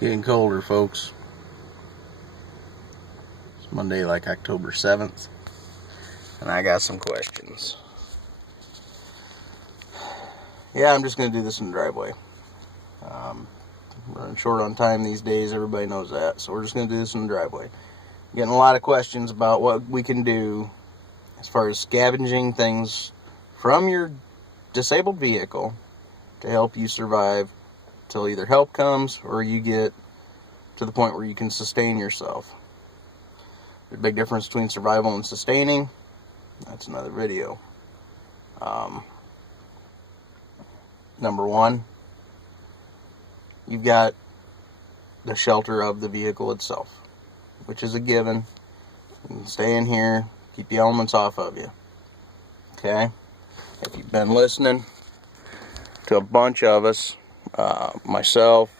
Getting colder, folks. It's Monday, like October 7th, and I got some questions. Yeah, I'm just going to do this in the driveway. Running short on time these days, everybody knows that, so we're just going to do this in the driveway. Getting a lot of questions about what we can do as far as scavenging things from your disabled vehicle to help you survive till either help comes or you get to the point where you can sustain yourself. There's a big difference between survival and sustaining. That's another video. Number one, you've got the shelter of the vehicle itself, which is a given. You can stay in here, keep the elements off of you. Okay? If you've been listening to a bunch of us, myself,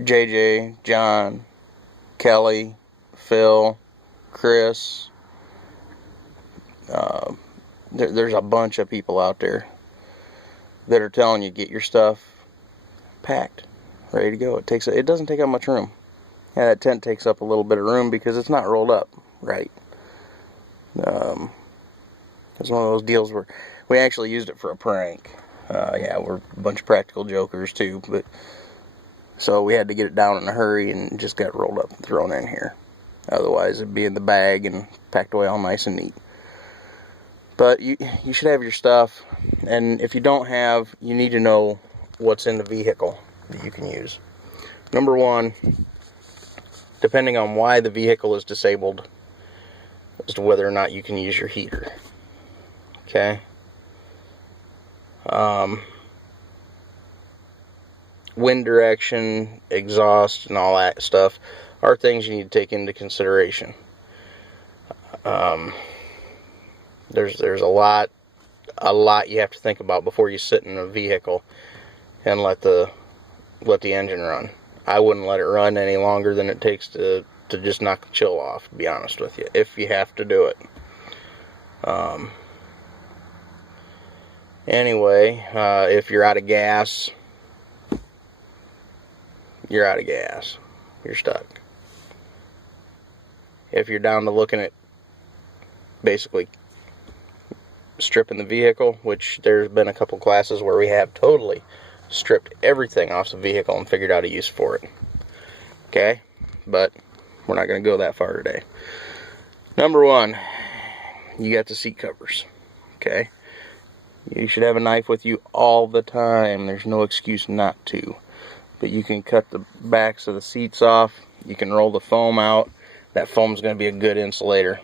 JJ, John, Kelly, Phil, Chris, there's a bunch of people out there that are telling you get your stuff packed, ready to go. It doesn't take up much room. Yeah, that tent takes up a little bit of room because it's not rolled up right. It's one of those deals where we actually used it for a prank. Yeah, we're a bunch of practical jokers too, but so we had to get it down in a hurry and just got rolled up and thrown in here. Otherwise, it'd be in the bag and packed away all nice and neat. But you should have your stuff, and if you don't have, you need to know what's in the vehicle that you can use. Number one, depending on why the vehicle is disabled, as to whether or not you can use your heater. Okay? Wind direction, exhaust, and all that stuff are things you need to take into consideration. There's a lot you have to think about before you sit in a vehicle and let the engine run. I wouldn't let it run any longer than it takes to just knock the chill off, to be honest with you, if you have to do it. Anyway, if you're out of gas, you're out of gas. You're stuck. If you're down to looking at basically stripping the vehicle, which there's been a couple classes where we have totally stripped everything off the vehicle and figured out a use for it. Okay? But we're not going to go that far today. Number one, you got the seat covers. Okay? You should have a knife with you all the time. There's no excuse not to. But you can cut the backs of the seats off. You can roll the foam out. That foam's going to be a good insulator.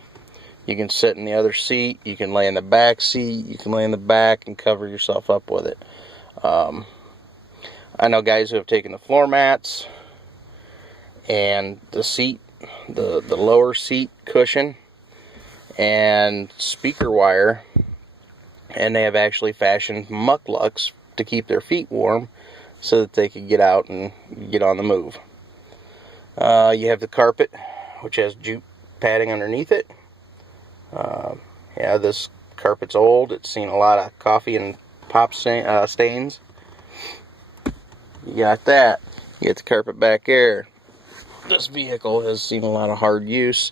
You can sit in the other seat. You can lay in the back seat. You can lay in the back and cover yourself up with it. I know guys who have taken the floor mats and the seat, the lower seat cushion and speaker wire, and they have actually fashioned mucklucks to keep their feet warm so that they could get out and get on the move. You have the carpet, which has jute padding underneath it. Yeah, this carpet's old. It's seen a lot of coffee and pop stains. You got that. You get the carpet back there. This vehicle has seen a lot of hard use.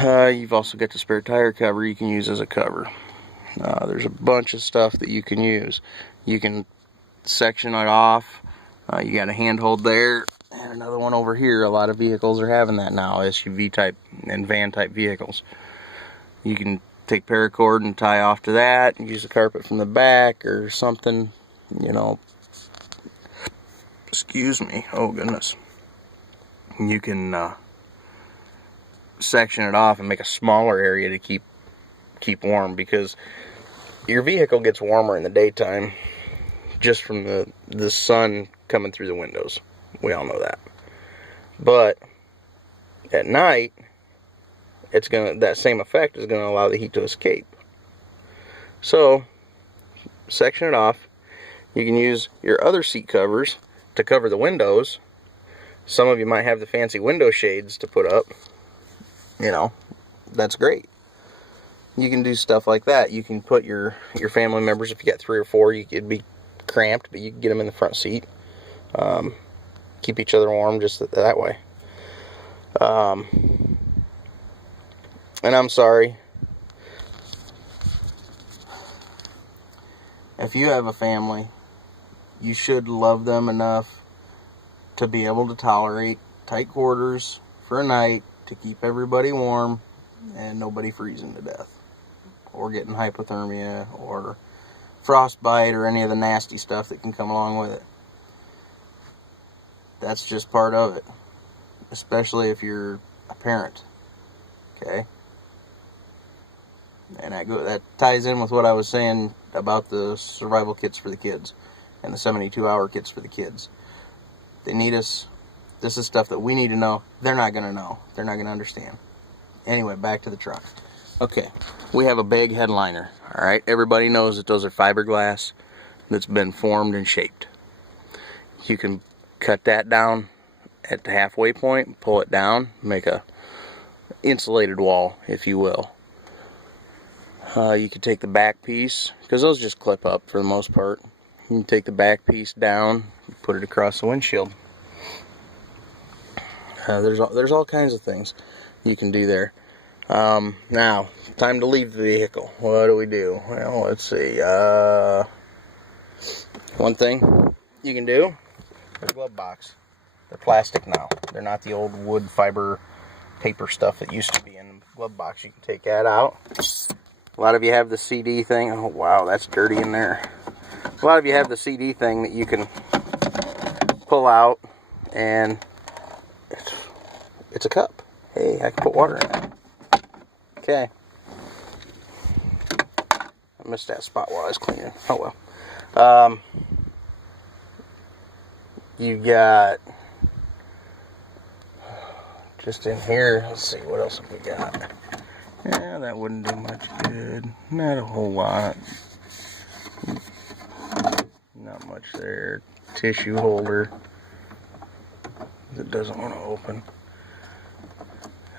You've also got the spare tire cover you can use as a cover. There's a bunch of stuff that you can use. You can section it off. You got a handhold there and another one over here. A lot of vehicles are having that now, SUV type and van type vehicles. You can take paracord and tie off to that and use the carpet from the back or something, you know. Excuse me. Oh goodness. You can section it off and make a smaller area to keep warm, because your vehicle gets warmer in the daytime just from the sun coming through the windows. We all know that. But at night, that same effect is gonna allow the heat to escape. So section it off. You can use your other seat covers to cover the windows. Some of you might have the fancy window shades to put up. You know, that's great. You can do stuff like that. You can put your family members, if you got 3 or 4, it'd be cramped, but you can get them in the front seat. Keep each other warm just that way. And I'm sorry. If you have a family, you should love them enough to be able to tolerate tight quarters for a night to keep everybody warm and nobody freezing to death or getting hypothermia or frostbite or any of the nasty stuff that can come along with it. That's just part of it, especially if you're a parent. Okay? And that ties in with what I was saying about the survival kits for the kids and the 72-hour kits for the kids. They need us. This is stuff that we need to know. They're not going to know. They're not going to understand. Anyway, back to the truck. Okay, we have a bag headliner. All right, everybody knows that those are fiberglass that's been formed and shaped. You can cut that down at the halfway point, pull it down, make a insulated wall, if you will. You can take the back piece, because those just clip up for the most part. You can take the back piece down, put it across the windshield. There's all kinds of things you can do there. Now, time to leave the vehicle. What do we do? Well, let's see. One thing you can do is a glove box. They're plastic now. They're not the old wood fiber paper stuff that used to be in the glove box. You can take that out. A lot of you have the CD thing. Oh, wow, that's dirty in there. A lot of you have the CD thing that you can pull out, and it's a cup. Hey, I can put water in it. Okay. I missed that spot while I was cleaning. Oh, well. You got, just in here, let's see, what else have we got? Yeah, that wouldn't do much good. Not a whole lot. Not much there. Tissue holder that doesn't want to open.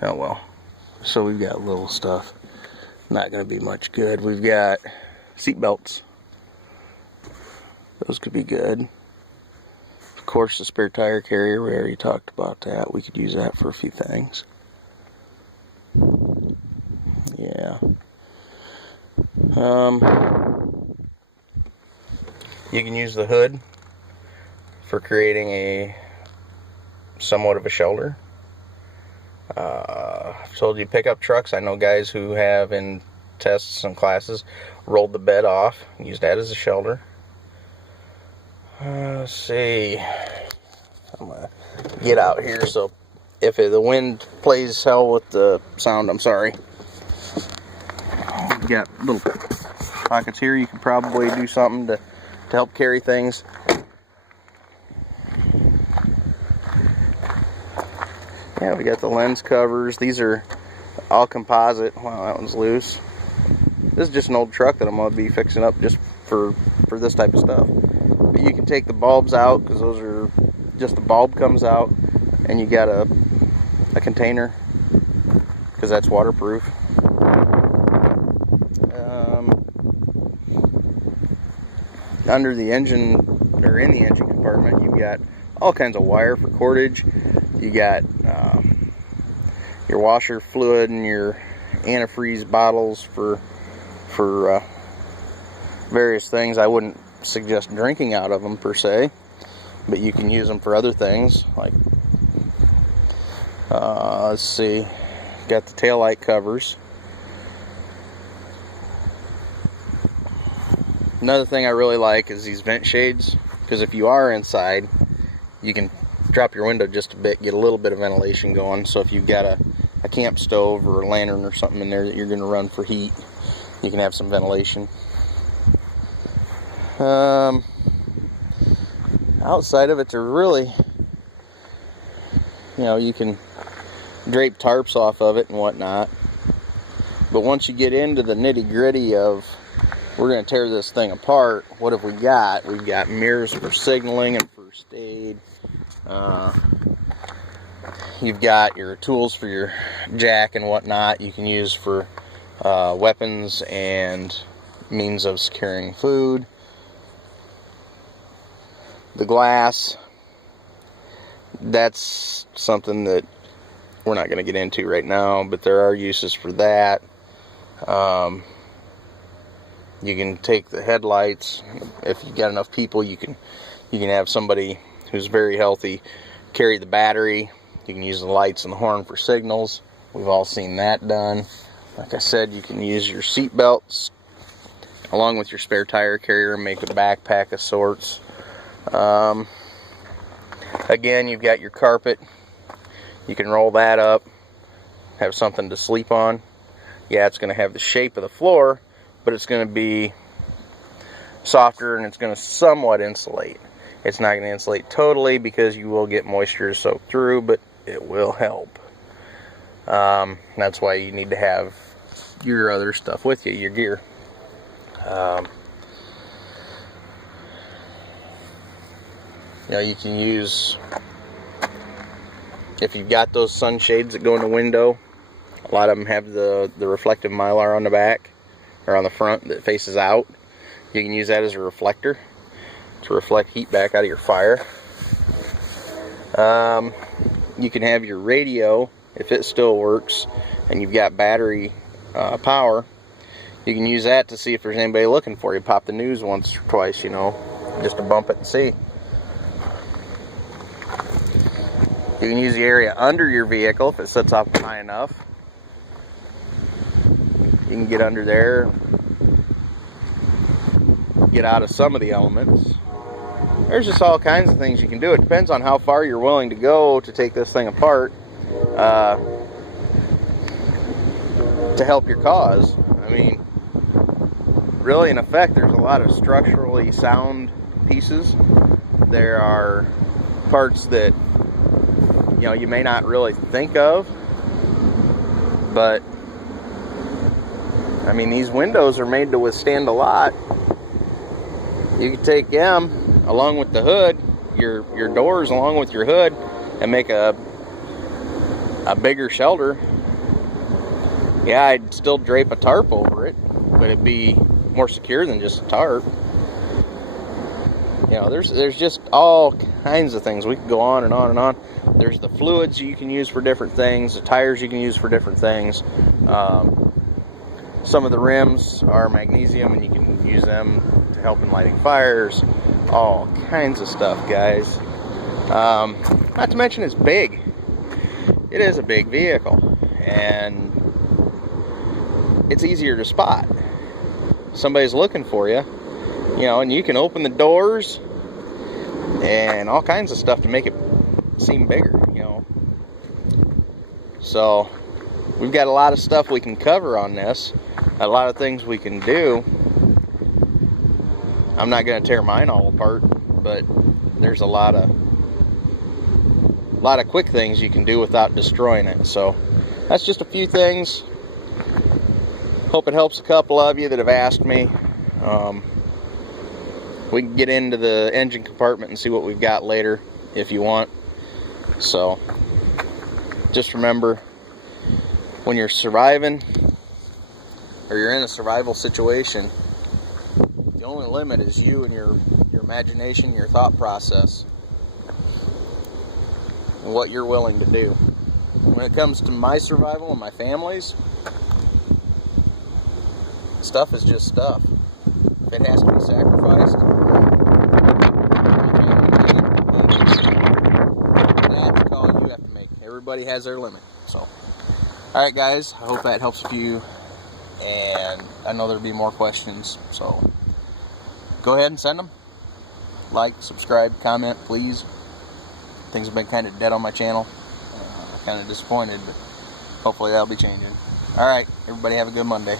Oh well. So we've got little stuff. Not going to be much good. We've got seat belts. Those could be good. Of course, the spare tire carrier. We already talked about that. We could use that for a few things. Yeah. You can use the hood for creating a somewhat of a shelter. I've told you pickup trucks. I know guys who have in tests and classes rolled the bed off and used that as a shelter. Let's see. I'm gonna get out here, so if the wind plays hell with the sound, I'm sorry. You've got little pockets here. You could probably do something to help carry things. Yeah, we got the lens covers. These are all composite. Wow, that one's loose. This is just an old truck that I'm going to be fixing up just for this type of stuff. But you can take the bulbs out, because those are just the bulb comes out, and you got a container, because that's waterproof. Under the engine, or in the engine compartment, you've got all kinds of wire for cordage. You got your washer fluid and your antifreeze bottles for various things. I wouldn't suggest drinking out of them per se, but you can use them for other things. Like, let's see, got the taillight covers. Another thing I really like is these vent shades, because if you are inside, you can drop your window just a bit, get a little bit of ventilation going. So if you've got a camp stove or a lantern or something in there that you're going to run for heat, you can have some ventilation. Outside of it, to really, you can drape tarps off of it and whatnot. But once you get into the nitty gritty of, we're going to tear this thing apart, what have we got? We've got mirrors for signaling and first aid. You've got your tools for your jack and whatnot you can use for weapons and means of securing food. The glass, that's something that we're not going to get into right now, but there are uses for that. You can take the headlights. If you've got enough people, you can have somebody who's very healthy carry the battery. You can use the lights and the horn for signals. We've all seen that done. Like I said, you can use your seat belts along with your spare tire carrier and make a backpack of sorts. Again, you've got your carpet. You can roll that up, have something to sleep on. Yeah, it's going to have the shape of the floor, but it's going to be softer and it's going to somewhat insulate. It's not going to insulate totally because you will get moisture soaked through, but it will help. That's why you need to have your other stuff with you, your gear. You know, you can use, if you've got those sunshades that go in the window, a lot of them have the reflective mylar on the back or on the front that faces out. You can use that as a reflector to reflect heat back out of your fire. You can have your radio, if it still works and you've got battery power, you can use that to see if there's anybody looking for you. Pop the news once or twice, you know, just to bump it and see. You can use the area under your vehicle if it sits up high enough. You can get under there, get out of some of the elements. There's just all kinds of things you can do. It depends on how far you're willing to go to take this thing apart to help your cause. I mean, really, in effect, there's a lot of structurally sound pieces. There are parts that, you know, you may not really think of, but I mean, these windows are made to withstand a lot. You can take them along with the hood, your doors along with your hood, and make a bigger shelter. Yeah, I'd still drape a tarp over it, but it'd be more secure than just a tarp. You know, there's just all kinds of things. We could go on and on and on. There's the fluids you can use for different things, the tires you can use for different things. Some of the rims are magnesium and you can use them to help in lighting fires. All kinds of stuff, guys. Not to mention it's big. It is a big vehicle and it's easier to spot. Somebody's looking for you, you know, and you can open the doors and all kinds of stuff to make it seem bigger, you know. So we've got a lot of stuff we can cover on this, a lot of things we can do. I'm not going to tear mine all apart, but there's a lot of quick things you can do without destroying it. So that's just a few things. Hope it helps a couple of you that have asked me. We can get into the engine compartment and see what we've got later if you want. So just remember, when you're surviving or you're in a survival situation, the only limit is you and your imagination, your thought process, and what you're willing to do. When it comes to my survival and my family's, stuff is just stuff. If it has to be sacrificed, that's a call you have to make. Everybody has their limit. So, alright guys, I hope that helps a few, and I know there'll be more questions, so go ahead and send them. Like, subscribe, comment, please. Things have been kind of dead on my channel. Kind of disappointed, but hopefully that'll be changing. Alright, everybody have a good Monday.